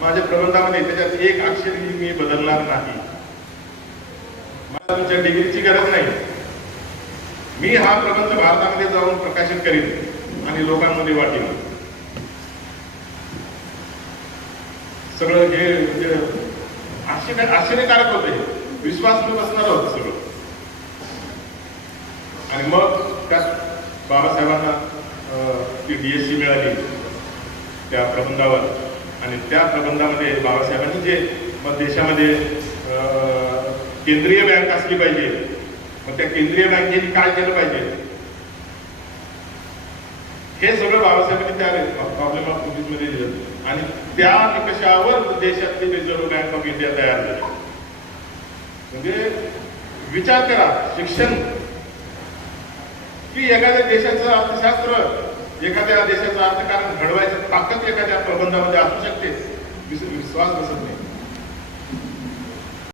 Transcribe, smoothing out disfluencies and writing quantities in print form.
माझ्या प्रबंधामध्ये त्याच्यात एक अक्षरही मी बदलणार नाही. मला तुमच्या डिग्रीची गरज नाही. मी हा प्रबंध भारतामध्ये जाऊन प्रकाशित करीन आणि लोकांमध्ये वाटेन. सगळं हे म्हणजे आश्चर्यकारक होते, विश्वास न बसणार होतं सगळं. आणि मग त्यात बाबासाहेबांना ती DSC मिळाली त्या प्रबंधावर. आणि त्या प्रबंधामध्ये बाबासाहेबांनी जे मग देशामध्ये केंद्रीय बँक असली पाहिजे, मग त्या केंद्रीय बँकेने काय केलं पाहिजे, हे सगळं बाबासाहेबांनी त्या प्रॉब्लेम ऑफ रुपीजमध्ये दिलं. आणि त्या निकषावर देशातली रिझर्व्ह बँक ऑफ इंडिया तयार झाली. म्हणजे विचार करा, शिक्षण की एखाद्या देशाचं अर्थशास्त्र, एखाद्या देशाचं अर्थकारण घडवायचं ताकद एखाद्या प्रबंधामध्ये असू शकते. विश्वास बसत नाही.